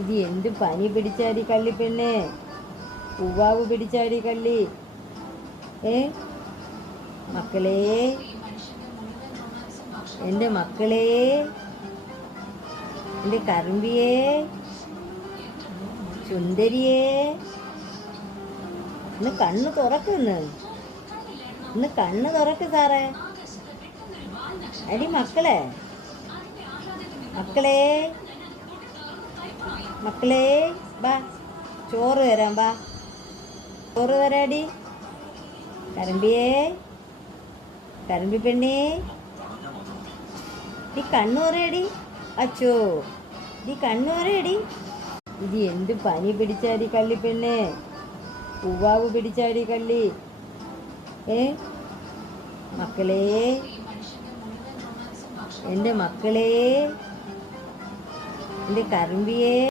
ഇത് എന്ത് പനി പിടിച്ചാടി കള്ളി പെണ്ണെ, പൂവാവ് പിടിച്ചാടി കള്ളി. മക്കളെ, എൻ്റെ മക്കളെ, എൻ്റെ കറുമ്പിയേ, സുന്ദരിയേ, ഇന്ന് കണ്ണ് തുറക്കുന്നു. ഇന്ന് കണ്ണ് തുറക്ക് സാറേ. അടി മക്കളെ, മക്കളെ, മക്കളെ, ബാ ചോറ് തരാം, ബാ ചോറ് തരാടി. കരമ്പിയേ, കരമ്പി പെണ്ണേ, നീ കണ്ണു പറയടി. അച്ചോ, നീ കണ്ണു പറയടി. ഇത് എന്ത് പനി പിടിച്ചാടി കള്ളി പെണ്ണെ, പൂവാവ് പിടിച്ചാടി കള്ളി. മക്കളെ, എൻ്റെ മക്കളെ, എൻ്റെ കറുമ്പിയേ.